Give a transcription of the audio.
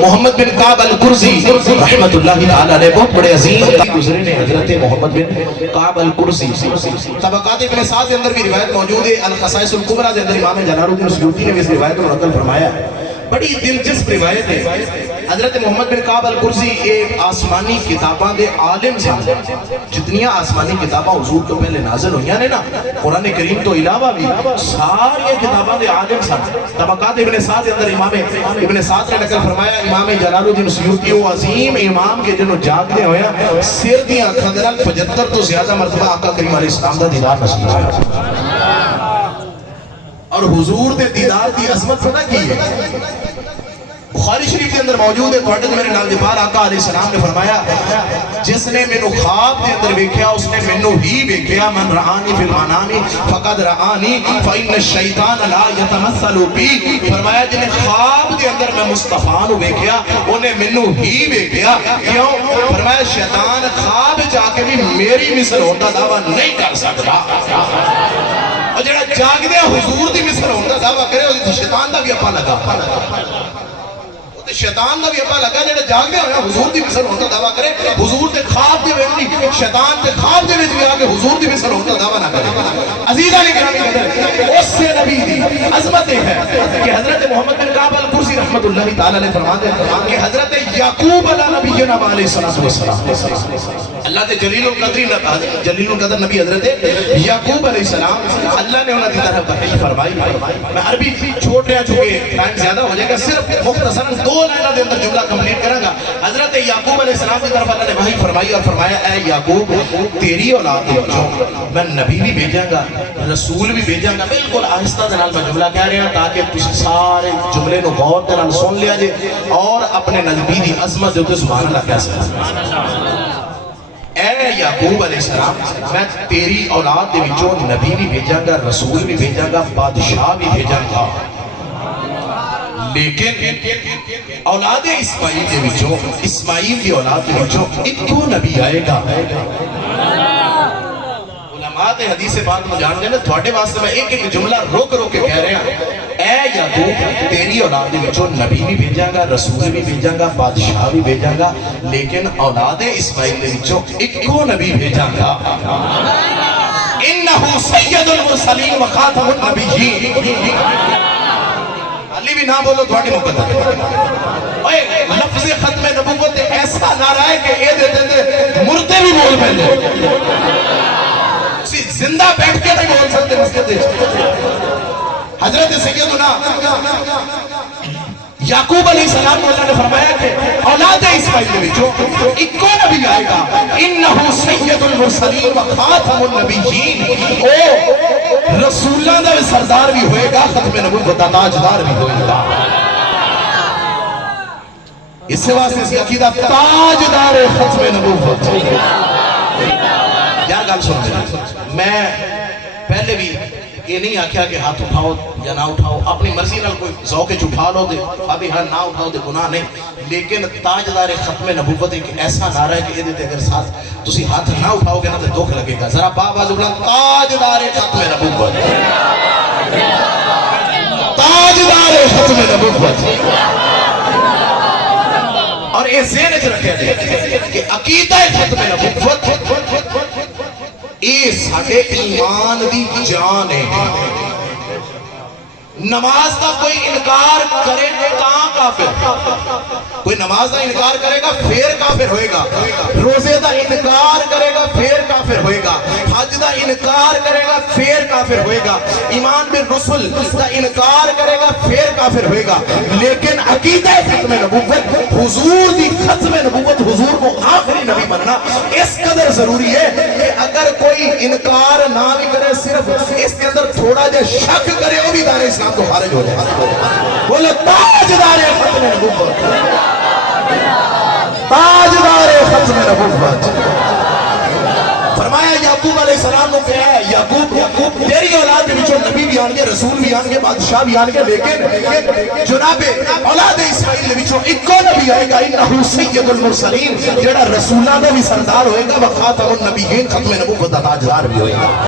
محمد بن کعب القرظی رحمت اللہ تعالی علیہ بہت بڑے عظیم گزرے نے حضرت محمد بن کعب القرظی. طبقات ابن سعد کے اندر بھی روایت موجود ہے. الخصائص الکبریٰ کے اندر امام جلال الدین سیوطی نے بھی اس روایت کو نقل فرمایا. بڑی دلچسپ روایت ہے. حضرت محمد بن کعب القرظی ایک آسمانی کتاباں دے عالم سے جتنیاں آسمانی کتاباں حضور تو پہلے نازل ہوئی ہیں نا قرآن کریم تو علاوہ بھی ساری کتاباں دے عالم سے. طبقات ابن سعد کے اندر امام ابن سعد نے نقل فرمایا امام جلال الدین سیوطی وہ عظیم امام کے جنہوں جاگتے ہوئے سر دیاں اکھاں دے نال 75 تو زیادہ مرتبہ آقا کریم علیہ السلام دا دیدار نصیب ہویا. اور حضور دے دیدار دی عظمت پتہ کی ہے؟ بخاری شریف کے اندر موجود ہے. توڑے میرے نال دیپار آقا علیہ السلام نے فرمایا جس نے میں نو خواب دے اندر بیکھیا اس نے میں نو ہی بیکھیا. من رآنی فی المنامی فقد رآنی فإن الشیطان لا یتمثل بی. فرمایا جنہیں خواب دے اندر میں مصطفیٰ نو بیکھیا انہیں میں نو ہی بیکھیا. کیوں؟ فرمایا شیطان خواب جا کے بھی میری مثل ہوتا دعویٰ نہیں کر سکتا. اور جڑا جاگ دیا حضور دی مثل ہوتا دعویٰ کرے وہ شیطان دا بھی اپا لگا. شیطان دا بھی اپا لگا جڑا جاگ دیا ہویا حضور دی مثل ہوتا دعویٰ کرے. حضور دے خواب دے ویڈی شیطان دے خواب دے ویڈی آگے حضور دی مثل ہوتا دعویٰ نہ کرے. عزیزہ نے کرامی قدر اس سے نبی دی عظمت ہے کہ حضرت محمد بن کعب القرظی رحمت اللہ تعالی علیہ فرماتے ہیں کہ حضرت یعقوب علیہ نبینا علیہ السلام اللہ دے جلیل القدر نبی حضرت یعقوب علیہ السلام اللہ نے انہوں نے طرف وحی فرمائی. میں عربی چھوٹ رہا چکے ٹائم زیادہ ہو جائے گا صرف مختصراً 2 لائنہ دے اندر جملہ کمپلیٹ کروں گا. حضرت یعقوب علیہ السلام کی طرف اللہ نے وحی فرمائی اور فرمایا اے یعقوب تیری اولاد کے بچوں میں نبی بھی بھیجاں گا رسول بھی بھیجاں گا. بالکل آہستہ دنال میں جملہ کہہ رہا تاکہ تسی سارے جملے نو غور دنال سن لیا جے اور اپنے نبی دی عظمت دے سبحان اللہ کہہ سکتے. اے یعقوب علیہ السلام میں تیری اولاد دے وچوں نبی بھی بھیجاں گا رسول بھی بھیجاں گا بادشاہ بھی بھیجاں گا. لیکن اولاد اسماعیل دے وچوں اسماعیل دی اولاد دے وچوں ایکو نبی آئے گا. علماء دے حدیث بات میں جان گئے تھوڑے واسطے میں ایک جملہ روک روک کے کہہ رہے ہیں. اے یعقوب تیری اولاد دے وچوں نبی بھی بھیجاں گا رسول بھی بھیجاں گا بادشاہ بھی بھیجاں گا لیکن اولاد اسماعیل دے وچوں ایکو نبی بھیجاں گا. انہو سید المرسلین و خاتم النبیین. علی بھی نہ بولو تھوڑی مقدر لفظ ختم نبوت ایسا نعرہ ہے کہ اے دیتے تھے مردے بھی بول پہلے زندہ بیٹھ کے نہیں بول سکتے مسجد. حضرت سیدنا یعقوب علیہ السلام کو اللہ نے فرمایا کہ اولاد اسماعیل میں جو ایک نبی آئے گا انہو سید المرسلین و خاتم النبیین او رسولہ دا سردار بھی ہوئے گا ختم نبوت دا تاجدار بھی ہوئے گا. اس سے واسطے اس عقیدہ تاجدار ختم نبوت. یار گال سن دے میں پہلے بھی یہ نہیں آکھیا کہ ہاتھ اٹھاؤ یا نہ اٹھاؤ اپنی مرضی نال کوئی ذوق چھپا لو دے ابھی ہاں نہ اٹھاؤ دے گناہ نہیں. لیکن تاجدار ختم نبوت ایک ایسا نعرہ ہے کہ یہ دیتے اگر ساتھ تسی ہاتھ نہ اٹھاؤ گے نا تو دکھ لگے گا. ذرا باز بلند تاجدار ختم نبوت تاجدار ختم نبوت. اور یہ ذہن وچ رکھیا جائے کہ عقیدہ ختم نبوت اے ساڈے ایمان دی جان ہے. نماز کا کوئی انکار کرے تا کافر. کوئی نماز کا انکار کرے گا پھر کافر ہوئے گا. روزے کا انکار کرے گا پھر کافر ہوئے گا. حج کا انکار کرے گا پھر کافر ہوئے گا. ایمان بالرسل کا انکار کرے گا پھر کافر ہوئے گا. لیکن عقیدہ ختم نبوت حضور دی ختم نبوت حضور کو آخری نبی بننا اس قدر ضروری ہے کہ اگر کوئی انکار نہ بھی کرے صرف اس کے اندر تھوڑا جا شک کرے وہ بھی دار اسلام تو خارج ہو جائے. بولو تاجدار ختم نبوت تاجدار ختم نبوت. فرمایا یعقوب علیہ السلام نے کہا ہے یعقوب تیری اولاد کے بچوں نبی بھی آنگے رسول بھی آنگے بادشاہ بھی آنگے لیکن جناب اولاد اسماعیل کے بچوں ایک نبی آئے گا انہو سید المرسلین جڑا رسولہ میں بھی سردار ہوئے گا وخاتم النبیین ختم نبوت دا تاجدار بھی ہوئے گا.